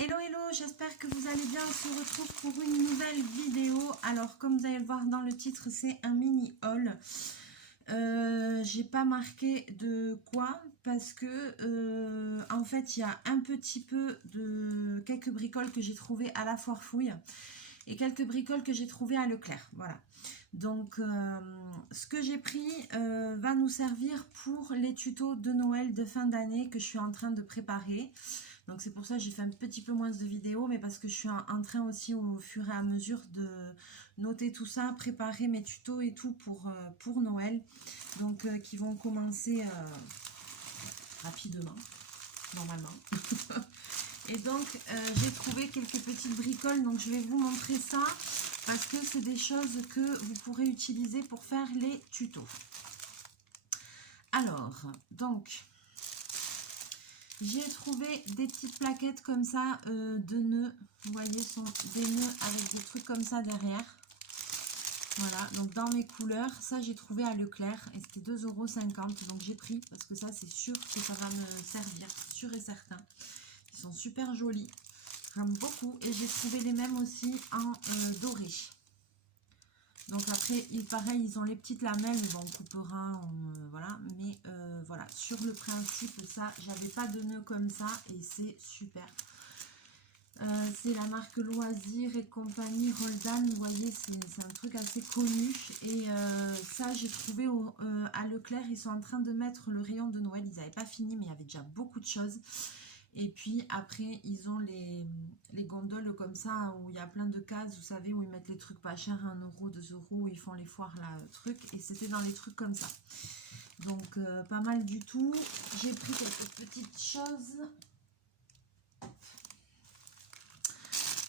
Hello hello, j'espère que vous allez bien. On se retrouve pour une nouvelle vidéo. Alors comme vous allez le voir dans le titre, c'est un mini haul. J'ai pas marqué de quoi parce que en fait il y a un petit peu de quelques bricoles que j'ai trouvées à la foire fouille et quelques bricoles que j'ai trouvées à Leclerc. Voilà. Donc ce que j'ai pris va nous servir pour les tutos de Noël de fin d'année que je suis en train de préparer. Donc c'est pour ça que j'ai fait un petit peu moins de vidéos, mais parce que je suis en train aussi au fur et à mesure de noter tout ça, préparer mes tutos et tout pour Noël. Donc qui vont commencer rapidement, normalement. Et donc j'ai trouvé quelques petites bricoles, donc je vais vous montrer ça parce que c'est des choses que vous pourrez utiliser pour faire les tutos. Alors, donc... j'ai trouvé des petites plaquettes comme ça de nœuds. Vous voyez, sont des nœuds avec des trucs comme ça derrière. Voilà, donc dans mes couleurs, ça j'ai trouvé à Leclerc et c'était 2,50 €. Donc j'ai pris parce que ça c'est sûr que ça va me servir, sûr et certain. Ils sont super jolis, j'aime beaucoup. Et j'ai trouvé les mêmes aussi en doré. Donc après, pareil, ils ont les petites lamelles, bon, on coupera, voilà. Mais voilà, sur le principe, ça, j'avais pas de nœud comme ça et c'est super. C'est la marque Loisir et compagnie Roldan, vous voyez, c'est un truc assez connu. Et ça, j'ai trouvé à Leclerc, ils sont en train de mettre le rayon de Noël. Ils n'avaient pas fini, mais il y avait déjà beaucoup de choses. Et puis après, ils ont les gondoles comme ça, où il y a plein de cases, vous savez, où ils mettent les trucs pas chers, 1 €, 2 €, où ils font les foires là, trucs. Et c'était dans les trucs comme ça. Donc, pas mal du tout. J'ai pris quelques petites choses.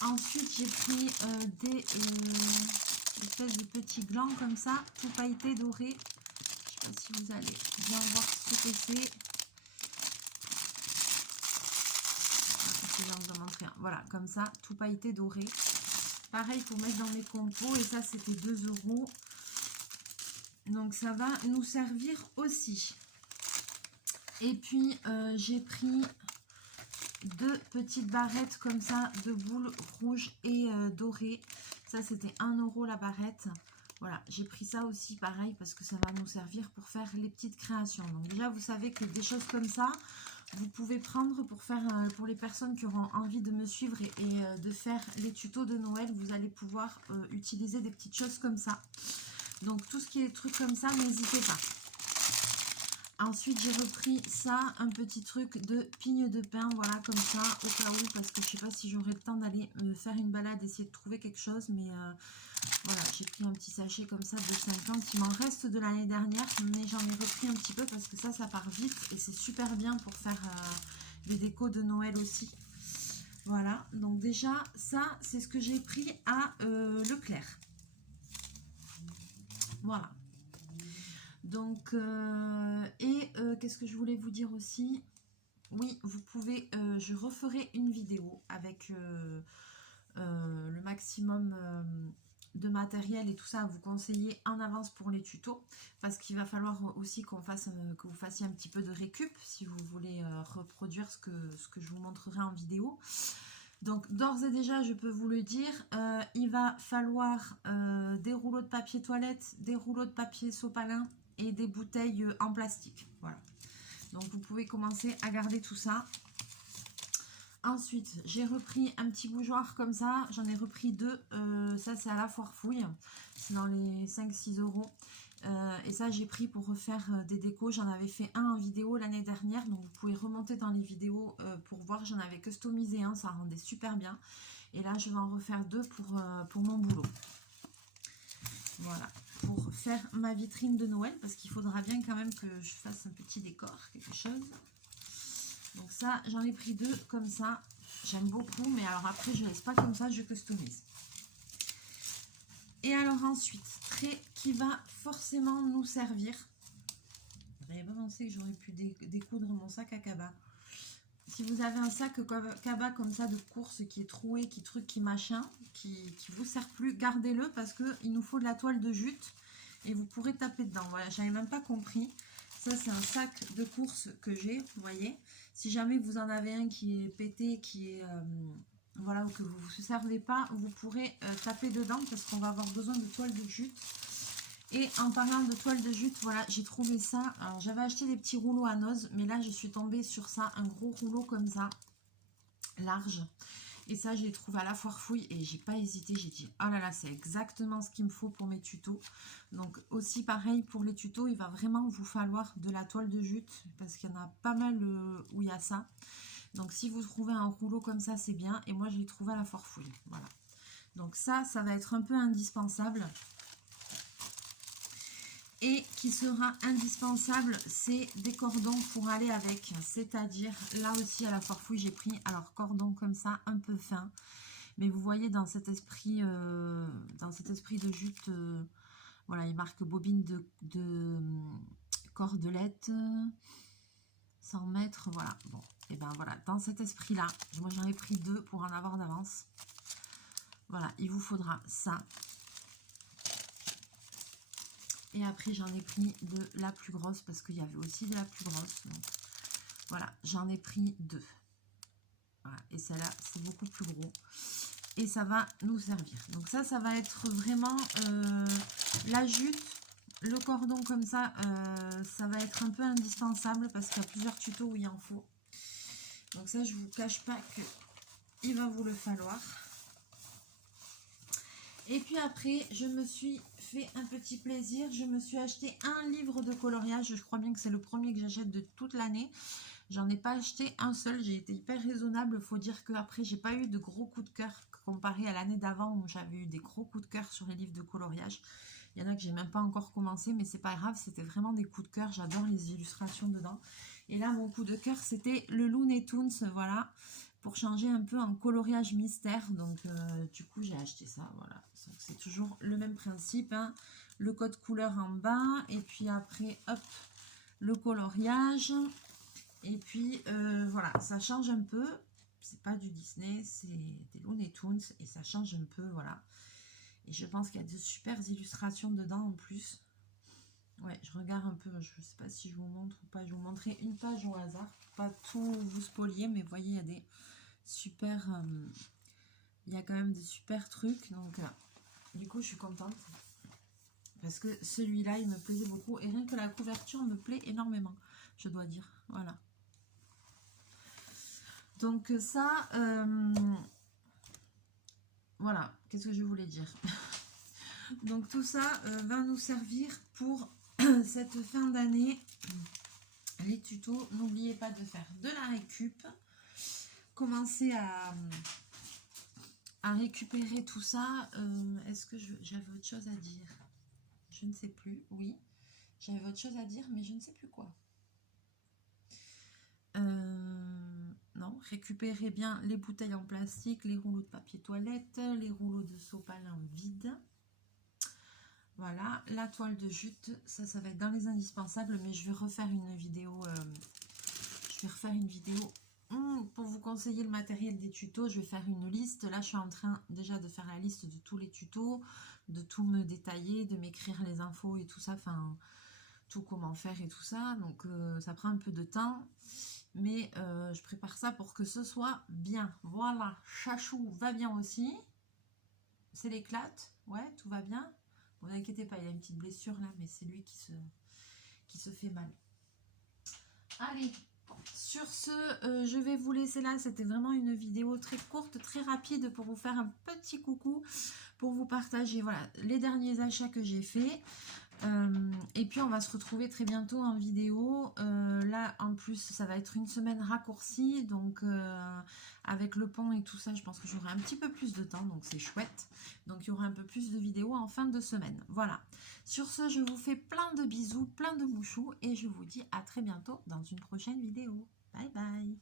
Ensuite, j'ai pris des espèces de petits glands comme ça, tout pailletés dorés. Je ne sais pas si vous allez bien voir ce que c'est. Voilà, comme ça, tout pailleté doré. Pareil pour mettre dans mes compos. Et ça, c'était 2 €. Donc, ça va nous servir aussi. Et puis, j'ai pris 2 petites barrettes comme ça, de boules rouges et dorées. Ça, c'était 1 € la barrette. Voilà, j'ai pris ça aussi, pareil, parce que ça va nous servir pour faire les petites créations. Donc déjà, vous savez que des choses comme ça, vous pouvez prendre pour faire, pour les personnes qui auront envie de me suivre et de faire les tutos de Noël, vous allez pouvoir utiliser des petites choses comme ça. Donc tout ce qui est trucs comme ça, n'hésitez pas. Ensuite, j'ai repris ça, un petit truc de pigne de pain, voilà, comme ça, au cas où, parce que je sais pas si j'aurai le temps d'aller me faire une balade, essayer de trouver quelque chose, mais voilà, j'ai pris un petit sachet comme ça de 50, il m'en reste de l'année dernière, mais j'en ai repris un petit peu parce que ça part vite et c'est super bien pour faire des décos de Noël aussi. Voilà, donc déjà, ça, c'est ce que j'ai pris à Leclerc. Voilà. Donc, qu'est-ce que je voulais vous dire aussi? Oui, vous pouvez, je referai une vidéo avec le maximum de matériel et tout ça à vous conseiller en avance pour les tutos. Parce qu'il va falloir aussi que vous fassiez un petit peu de récup si vous voulez reproduire ce que je vous montrerai en vidéo. Donc d'ores et déjà, je peux vous le dire, il va falloir des rouleaux de papier toilette, des rouleaux de papier sopalin et des bouteilles en plastique. Voilà. Donc vous pouvez commencer à garder tout ça. Ensuite, j'ai repris un petit bougeoir comme ça. J'en ai repris 2. Ça, c'est à la foire fouille. C'est dans les 5-6 €. Et ça, j'ai pris pour refaire des décos. J'en avais fait un en vidéo l'année dernière. Donc, vous pouvez remonter dans les vidéos pour voir. J'en avais customisé un. Ça rendait super bien. Et là, je vais en refaire 2 pour mon boulot. Voilà. Pour faire ma vitrine de Noël. Parce qu'il faudra bien quand même que je fasse un petit décor, quelque chose. Donc ça, j'en ai pris 2 comme ça. J'aime beaucoup, mais alors après, je laisse pas comme ça, je customise. Et alors ensuite, qui va forcément nous servir. J'avais pas pensé que j'aurais pu découdre mon sac à cabas. Si vous avez un sac cabas comme ça de course qui est troué, qui machin, qui vous sert plus, gardez-le parce qu'il nous faut de la toile de jute et vous pourrez taper dedans. Voilà, j'avais même pas compris. Ça, c'est un sac de course que j'ai, vous voyez. Si jamais vous en avez un qui est pété, qui est voilà, ou que vous ne vous servez pas, vous pourrez taper dedans parce qu'on va avoir besoin de toile de jute. Et en parlant de toile de jute, voilà, j'ai trouvé ça. Alors j'avais acheté des petits rouleaux à noz, mais là je suis tombée sur ça, un gros rouleau comme ça, large. Et ça, je l'ai trouvé à la foire fouille et j'ai pas hésité. J'ai dit, oh là là, c'est exactement ce qu'il me faut pour mes tutos. Donc aussi pareil pour les tutos, il va vraiment vous falloir de la toile de jute parce qu'il y en a pas mal où il y a ça. Donc si vous trouvez un rouleau comme ça, c'est bien. Et moi, je l'ai trouvé à la foire fouille. Voilà. Donc ça va être un peu indispensable. Et qui sera indispensable, c'est des cordons pour aller avec. C'est-à-dire, là aussi à la foire fouille, j'ai pris alors cordon comme ça, un peu fin. Mais vous voyez dans cet esprit de jute, voilà, il marque bobine de cordelette, 100 mètres, voilà. Bon, et ben voilà, dans cet esprit-là, moi j'en ai pris 2 pour en avoir d'avance. Voilà, il vous faudra ça. Et après, j'en ai pris de la plus grosse parce qu'il y avait aussi de la plus grosse. Donc, voilà, j'en ai pris 2. Voilà, et celle-là, c'est beaucoup plus gros. Et ça va nous servir. Donc ça va être vraiment la jute. Le cordon comme ça va être un peu indispensable parce qu'il y a plusieurs tutos où il en faut. Donc ça, je ne vous cache pas qu'il va vous le falloir. Et puis après, je me suis fait un petit plaisir. Je me suis acheté un livre de coloriage. Je crois bien que c'est le premier que j'achète de toute l'année. J'en ai pas acheté un seul. J'ai été hyper raisonnable. Il faut dire qu'après, j'ai pas eu de gros coups de cœur comparé à l'année d'avant où j'avais eu des gros coups de cœur sur les livres de coloriage. Il y en a que j'ai même pas encore commencé, mais c'est pas grave. C'était vraiment des coups de cœur. J'adore les illustrations dedans. Et là, mon coup de cœur, c'était le Looney Tunes. Voilà. Pour changer un peu en coloriage mystère. Donc du coup j'ai acheté ça, voilà. C'est toujours le même principe, hein. Le code couleur en bas et puis après hop le coloriage et puis voilà, ça change un peu, c'est pas du Disney, c'est des Looney Tunes et ça change un peu, voilà. Et je pense qu'il y a de super illustrations dedans en plus. Ouais, je regarde un peu, je sais pas si je vous montre ou pas, je vous montrerai une page au hasard, pas tout vous spolier, mais vous voyez, il y a des super, il y a quand même des super trucs, donc du coup je suis contente, parce que celui-là, il me plaisait beaucoup, et rien que la couverture me plaît énormément, je dois dire, voilà. Donc ça, voilà, qu'est-ce que je voulais dire. Donc tout ça va nous servir pour cette fin d'année. Les tutos, n'oubliez pas de faire de la récup. Commencez à récupérer tout ça. Est-ce que j'avais autre chose à dire? Je ne sais plus. Oui, j'avais autre chose à dire, mais je ne sais plus quoi. Non, récupérez bien les bouteilles en plastique, les rouleaux de papier toilette, les rouleaux de sopalin vide. Voilà, la toile de jute, ça va être dans les indispensables, mais je vais refaire une vidéo. Pour vous conseiller le matériel des tutos. Je vais faire une liste. Là, je suis en train déjà de faire la liste de tous les tutos, de tout me détailler, de m'écrire les infos et tout ça, enfin, tout comment faire et tout ça. Donc, ça prend un peu de temps, mais je prépare ça pour que ce soit bien. Voilà, Chachou va bien aussi. C'est l'éclate. Ouais, tout va bien. Bon, ne vous inquiétez pas, il a une petite blessure là, mais c'est lui qui se fait mal. Allez, sur ce, je vais vous laisser là. C'était vraiment une vidéo très courte, très rapide pour vous faire un petit coucou, pour vous partager voilà, les derniers achats que j'ai faits. Et puis on va se retrouver très bientôt en vidéo. Là en plus ça va être une semaine raccourcie, donc avec le pont et tout ça, je pense que j'aurai un petit peu plus de temps, donc c'est chouette. Donc il y aura un peu plus de vidéos en fin de semaine. Voilà, sur ce je vous fais plein de bisous, plein de mouchous, et je vous dis à très bientôt dans une prochaine vidéo. Bye bye.